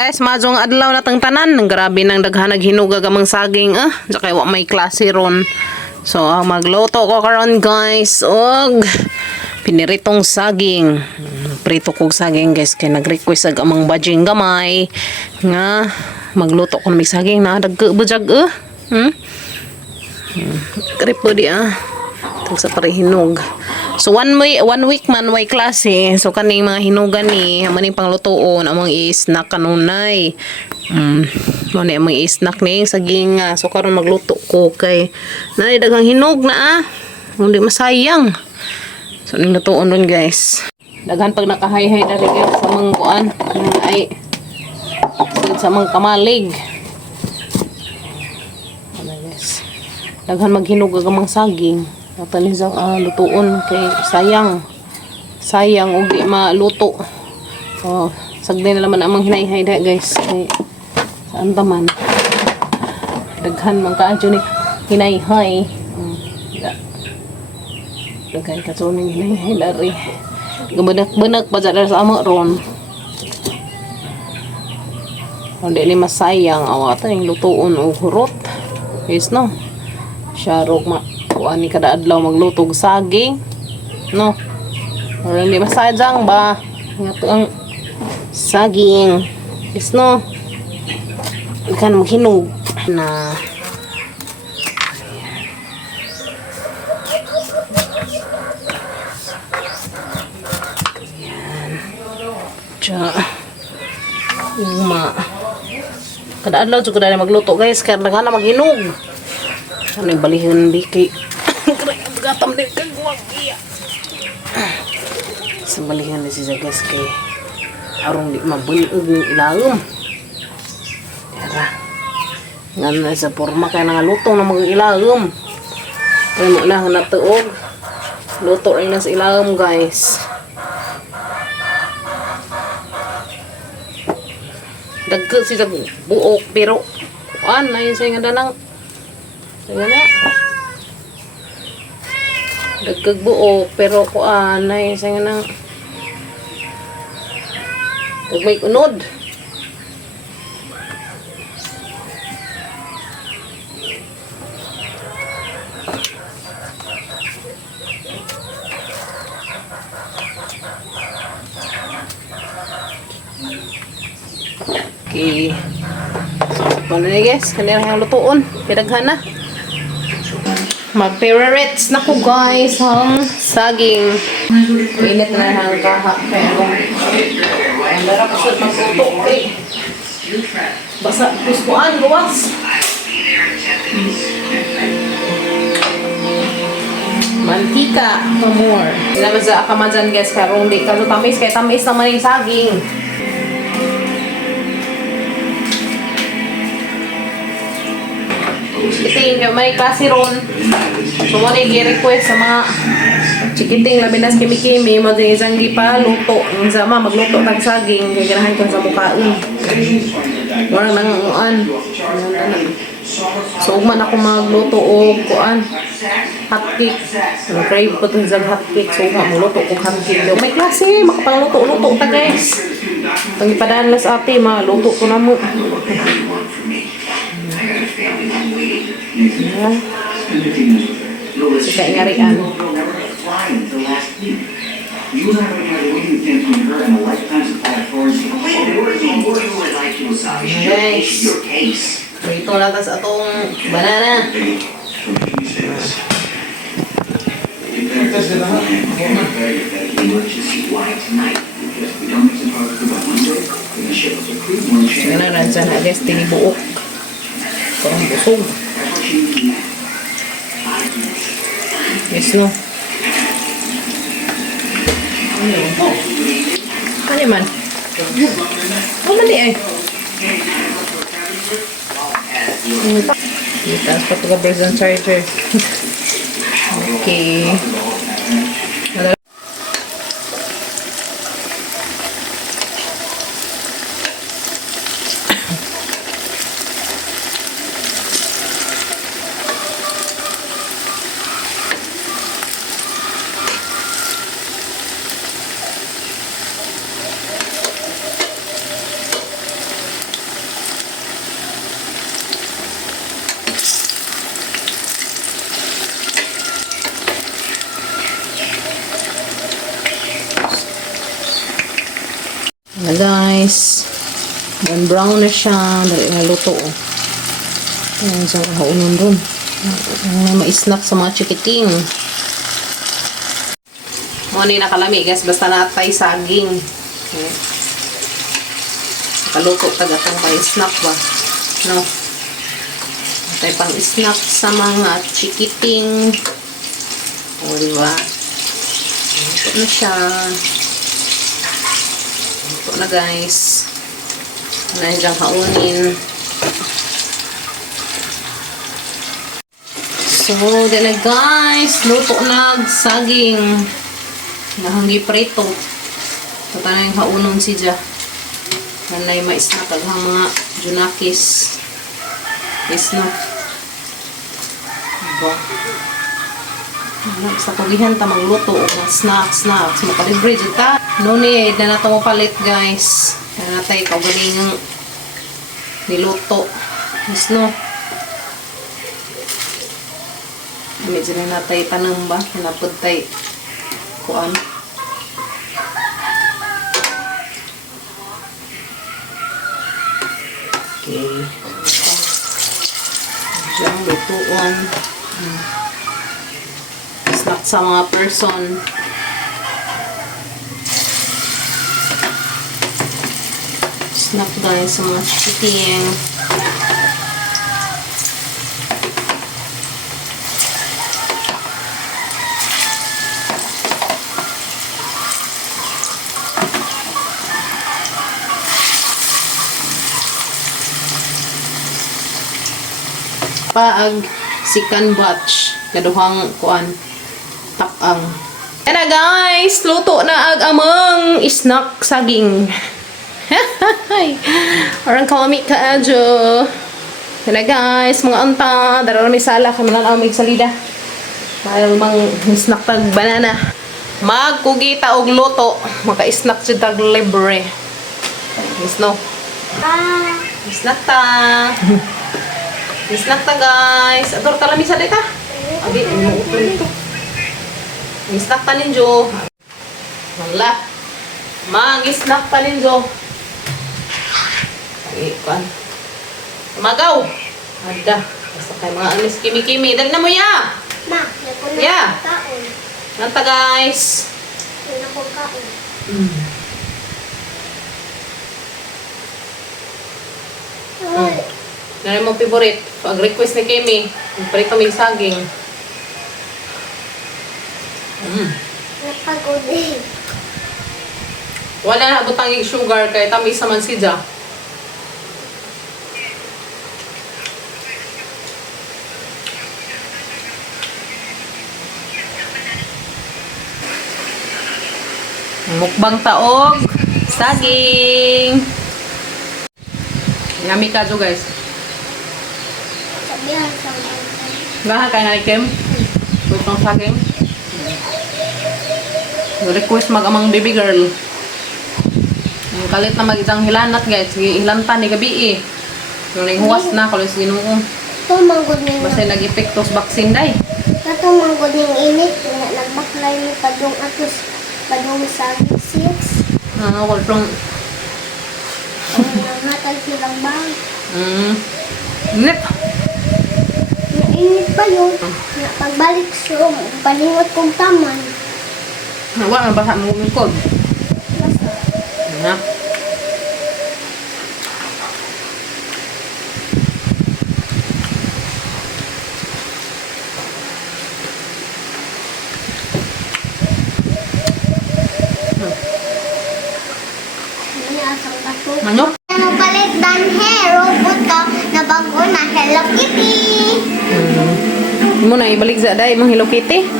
Guys, majong adlaw na tang tanan. Grabe nang daghan naghinuga gamang saging Saka wa may klase ron. So, magluto ko karon guys og piniritong saging. Prito kog saging guys kay nag-request ag amang bajing gamay nga magluto ko ng saging na dagbujag Kripo di tag sa parihinog. So one week man way klase. So kaning mga hinugan ni maning panglutoon among i-snack kanunay. Mo ni among i-snack ning saging so karon magluto ko kay naay daghang hinog na hindi masayang. So ning lutoon ron guys. Daghan pag nakahay-hay dali guys sa mga kuan ay sa mga kamalig. Ano guys. Daghan maghinog ang mga saging. Natani sa lutuon kay sayang og di maluto. Sagday na naman amang hinay-hay guys kay saan man daghan man kaadyo ni hinay-hay. Daghan ka so ning hinay-hay dari gabadak-badak pa sa amo ron. Hindi ni masayang awata yung lutuon o hurot guys no. Syarok kuan ni kada adlaw maglutog saging no or hindi masayang ba nga ang saging is no ikan maghinog na yan tsa kada adlaw jud kada magluto guys kaya nagana maghinog ano yung balihon di kay gatam din kagwag iya sa balihan na siya guys kay arong di mabunog ng ilawom tara nga na sa forma kaya nangalutong na mga ilawom kaya mo lang natuog luto rin na sa ilawom guys dagko siya buok pero kuan na yun siya nga dalang sige na dagkag buo pero kuan ay sayang nang may unod okay so paano na guys kanina yung lutuon pinaghan na mag-favorites na ko guys ang saging init na hang kaha pero ang dara ko sa magtutok basa kuskuan gawas mantika no more ilaban sa akamadyan guys karong di kaso tamis kay tamis naman yung saging chikiting kaya may klase ron so mo na i-request sa mga chikiting labi na kimi-kimi mo din isang gipaluto ang sama magluto tag saging kaya ganahan ko sa mukhaon warang nanguan so man ako magluto o kuan hotcake crave ko itong isang hotcake so magluto kong hotcake may klase makapangluto-luto ta guys pag ipadaan las ate maluto ko na mo suka ngarian guys ito latas atong banana banana sana guys tinibuok parang busog yes no ano man mali ay tapos pagkabers ang charger okay Then brown na siya. Dali na luto. Oh. Ayan, siyang kaunon dun. May ma-snack sa mga chikiting. Muna yung nakalami guys. Basta natay saging. Okay. Nakaluto tagatang may snack ba? No? Natay pang snack sa mga chikiting. O, diba? Ito na siya. Ito na guys. Nandiyan kaunin. So, din na guys. Luto na saging. Nahanggi prito. Ito na yung kaunon si Ja. Nanay mais na taghang mga junakis. Yes no. Diba? Sa kugihan ta magluto. Snacks. Makalibre dyan ta. No need na nato mo palit guys. Kaya natay kaugaling niluto. Yes no. Medyo na natay tanong ba? Kinapod tay kuan. Okay. Diyan, lutuan. Snack sa mga person. Snack guys sa mga chikiting. Paag second batch kaduhang kuan tapang. Yan na guys, luto na ag amang snack saging. Orang kalami ka adyo. Yan na guys, mga anta, darami sala kami na amig salida. Dahil mang snack tag banana. Magkugita og luto, maka-snack jud tag libre. Yes no. Snack ta. Snack ta guys. Ator kalami sa dita. Abi, ano upo nito? Snack ta ninyo. Wala. Mag-snack ta ninyo. Ikan. Magaw. Ada. Basta kay mga anis kimi-kimi. Dali na mo ya. Ma, napo na Yeah. kaon. Nanta guys. Napo kaon. Ay, Nari mo favorite. Pag-request ni Kimi. Palit kami saging. napagod eh. Wala na butang yung sugar kay tamis naman si Ja. Mukbang taog, saging. Yummy ka guys. Sabihan sa mga. Lahat kay na ikem. Butang saging. Request mag-amang baby girl. Ang kalit na mag-isang hilanat guys. Hilanta ni gabi eh. Yung nanghuwas na kalos ginoo. Ito manggod niya. Basta nag-epektos vaccine day. Ito manggod niyang init. Nagbaklay mo padung atos. Padung sa 6. Wala from... Nangatag silang bang. Init. Nainit pa yun. Pagbalik siya, palingot kong taman. Wala na basa mo umikod. Basta. Na. Hindi asang kaso. Manok. Ano palit dan robot to na bago na Hello Kitty. Mo na ibalik sa day mong Hello Kitty.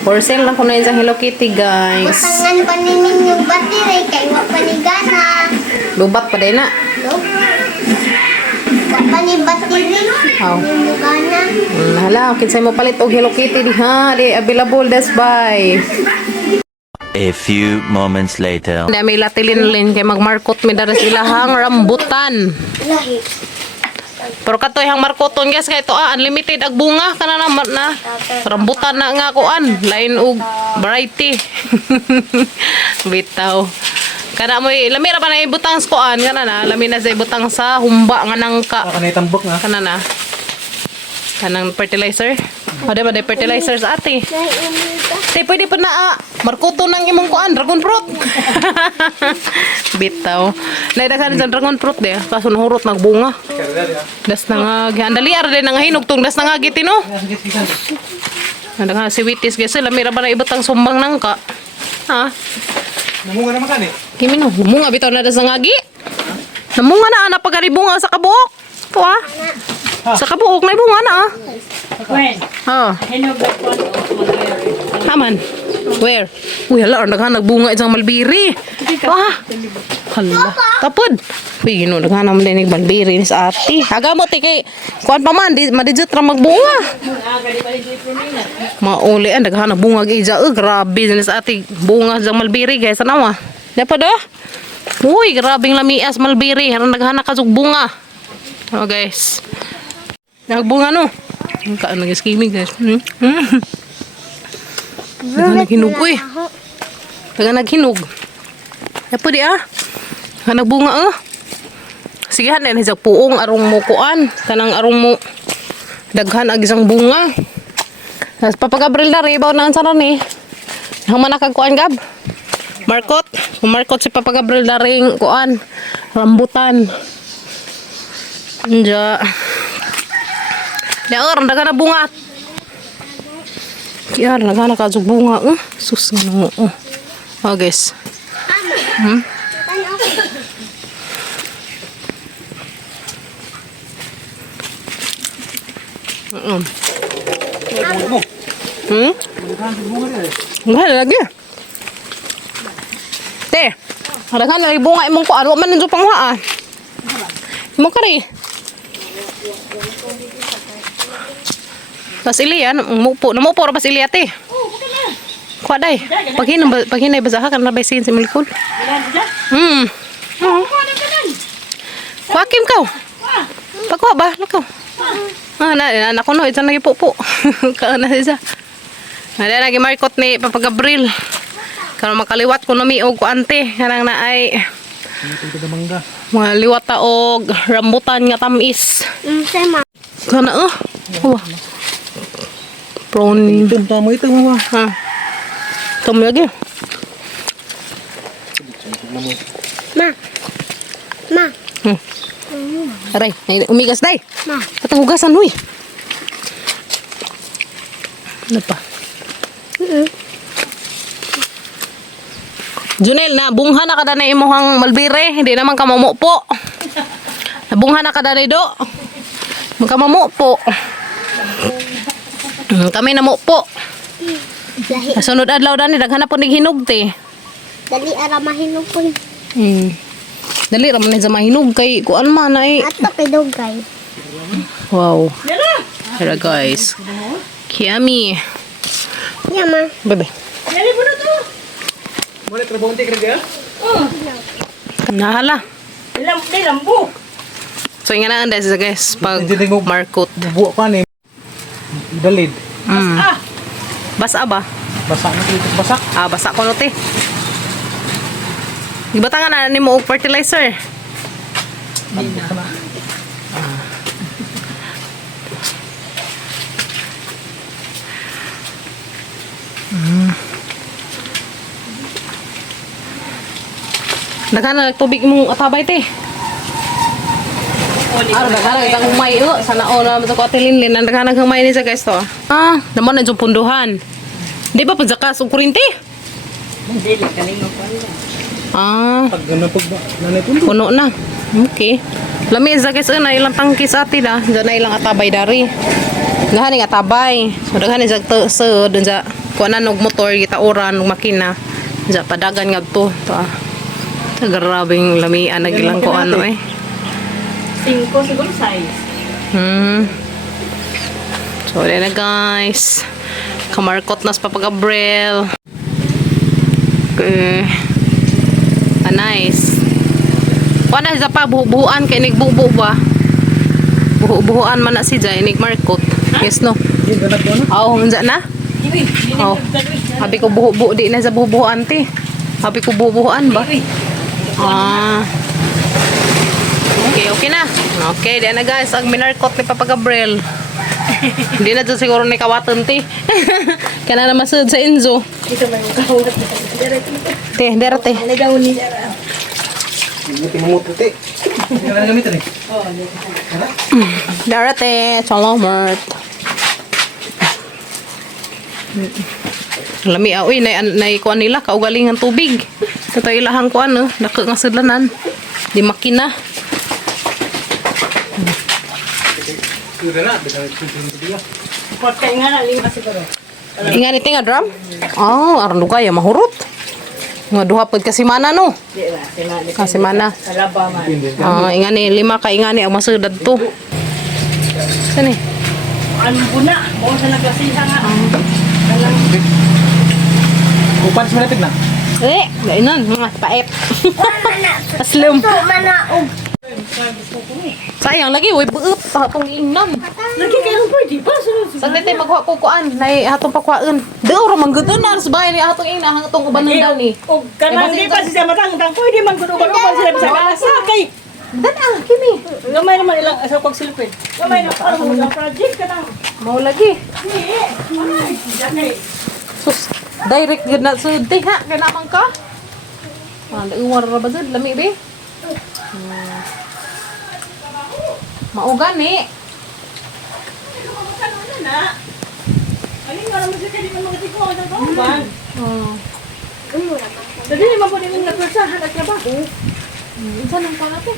For sale lang ko na yun sa Hello Kitty guys. Butangan pa ninin yung battery kay wa pa ni gana. Lubat pa din na. No? Wa pa ni battery. How? Hindi mo gana. Hala, kinsay mo palit og Hello Kitty di ha. Di available that's buy. A few moments later. Hindi may latilin kay magmarkot mi dara sila hang rambutan. Lahi. Pero katoy hang markoton guys kay to unlimited ag bunga kana na rambutan na nga kuan lain og variety. Bitaw. Kana mo lamira pa na ibutang sa kuan kana na, lami na sa ibutang sa humba nga nangka. Kanay tambok na. Kana na. Kanang fertilizer. Ade ba fertilizer sa ate? Te pwede pa na markuto nang imong kuan dragon fruit. Bitaw. Naidaghan sa dragon fruit de, kaso nahurot nagbunga. Das na nga andali ar de nga hinugtong das na nga gitino. Nandang si Witis gyud sila mira ba na ibutang sumbang nangka. Ha? Namunga naman kan eh. Kimi no, munga bitaw na das nga gi. Namunga na ana pagaribunga sa kabuok. To ah. Sa kabuok na bunga na ah. When? Oh. Hinog na po ano, Haman. Where? Uy, hala, nagbunga isang malbiri. Ah. Hala. Tapod. Uy, yun, naghanap din ng malbiri ni sa ate. Hagamot eh, kay kuan pa man, madijit ra magbunga. Mauli, naghanap bunga gija. Grabe din sa ate. Bunga sa malbiri, guys. Ano ah? Dapat ah? Uy, grabing lamias malbiri. Naghanap kasug bunga. Oh, guys. Nagbunga no. Kaan nag-skimming guys. Daga naghinog. Uy. Daga naghinog. Yapo di ah. Nagbunga ah. Sige hanin sa puong arong mo kuan. Kanang arong mo daghan ag isang bunga. Tapos papagabril na ribaw na sa ron eh. Hama nakagkuan gab. Markot. Markot si papagabril na ring kuan. Rambutan. Anja. Daor, daga na bunga. Kaya, daga na kasog bunga. Sus nga mo. Oh, guys. Mahal lagi. Te, daga na bunga imong kuan. Wa man nang pangwa ah. Imong kari. Pas Ilya, mupo ra pas Ilya te. Kuha day. Paghinay bazaha kan na baysin si Milikol. Kuha kim kau. Pagkuha ba? Lakaw. Anak ko no, ito nagipupo. Kaana siya. Ada lagi markot ni Papa Gabriel. Kalau makaliwat ko nami og ante, kanang na ay maliwat ta og rambutan nga tamis. Sama. Kana oh. Prawn. Ito mo ito mo. Ha. Tamo lagi. Ma. Ma. Aray, umigas day. Ma. Patang hugasan huy. Ano pa? Junel, nabungha na kada na imuhang malbire, hindi naman ka mamupo. Nabungha na kada na do. Magka mamupo. Kami na mupo. Kasunod adlaw dani daghan na po nig hinog te. Dali ara mahinog po. Dali ra man sa mahinog kay kuan man ay. Ato pedogay. Wow. Here guys. Yummy. Yama. Bebe. Dali po na to. Muna trabaho ti krega. Nahala. Lambo. So nga na andas guys pag markot. Bubuo pa ni. Dalid. Basa ba? Basa na ito. Basak. Basa ko no te. Ibatangan na nimo og fertilizer. Daghan na tubig mong atabay te. Daghan na humay sana na sa ko atilin daghan na humay ni sa guys to. Naman na yung punduhan. Di ba pagzakas og kuryente? Dili kaningo ko. Pag ganun pag nanay pundo. Puno na. Okay. Lami sa guys na ilang tangki sa ati da. Diyan na ilang atabay dari. Daghan nga atabay. So daghan sa so dun sa kuanan og motor kita oran og makina. Diyan padagan nga to. Grabing lamian nagilang ko ano eh. 5 siguro size. So, na guys. Kamarkot nas Papa Gabriel. Okay. Nice. Kuha na siya pa, buhuan kay nagbubo ba? Buhuan man na siya, markot. Yes, no? Oo, unsa na? Oh. Habi ko buhu di na sa buhuan ti. Habi ko buhuan ba? Ah. Okay, okay na. Okay, di na guys. Ang minarkot ni Papa Gabriel. Hindi na dyan siguro ni Kawatan, te. Kaya na masud sa Enzo. Dito may kawat. Te, dera, te. Nagaw ni Dara. Buti mamuti. Hindi ka na gamitin eh. Dera, te. Salamat. Lami, uy, kuan nila, kaugalingan tubig. Ito ilahang kuan, no? Dako nga sudlanan. Di makina. Sudah na, bigyan ng video. Pagka nga na, 5 siguro. Ingan iti nga drum? Oh, aron kaya mahurot. Nga duha pod kasi mana no. Di ba? Kasi mana. Kalaba man. Ingan ni 5 ka ingan ni ang masudad to. Sani? Ang buna. Mo sa nagkasiha nga. Upan sa malapit na. Dainan mga paet. Aslum. Manaog. Sayang lagi, uy, buot sa atong ingnan. Lagi kayo pwede ba? Saglit tayo magkuha ko kuan, nay atong pakuhaan. Daw ra man gud na sa bahay ni atong ingna atong uban ng daw ni. O kanang di pa siya matang pwede man gud uban sila bisa kalasa kay. Dana, kimi. Gamay naman ilang sa pagsilpin. Gamay na para mo ang project kanang. Mao lagi. Ay. Sus, direct gud na sud te ha, kay naman ka. Uwar ra ba gud lami be? Mao gani. Alin nga naman siya kaya mga tiko sa tauban. Oh. Dali naman po din nagpwersahan at trabaho. Isa nang pa natin.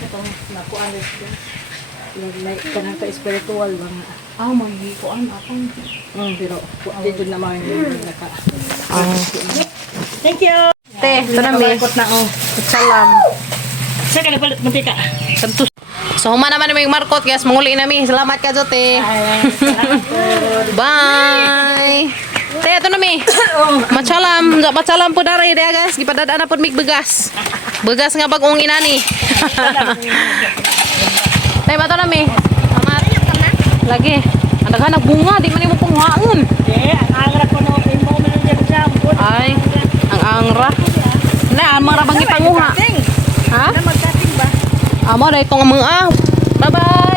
Katong nakuan rin siya. May kanang ka-spiritual ba nga. Magikuan akong. Pero dito naman yung naka. Thank you! Te, ito na mi. Nakabakot na oh. Salam. Siya ka nagpalit mantika. Kantus. So, huma naman may markot, guys. Manguli nami. Salamat ka, Jote. Bye! Te, ito na mi. Machalam. Machalam po daray, dia, guys. Gipadadaan na po mig begas. Begas nga bagong inani. Te, bato na mi. Salamat. Lagi. Ang daghan bunga. Di man mo punghaon. Ang angra ko no. Imo mo na dyan. Ay, ang angra. Na, ang mga rabangi panguha. Ha? Magdating ba? Amo, dahil itong mga. Bye-bye!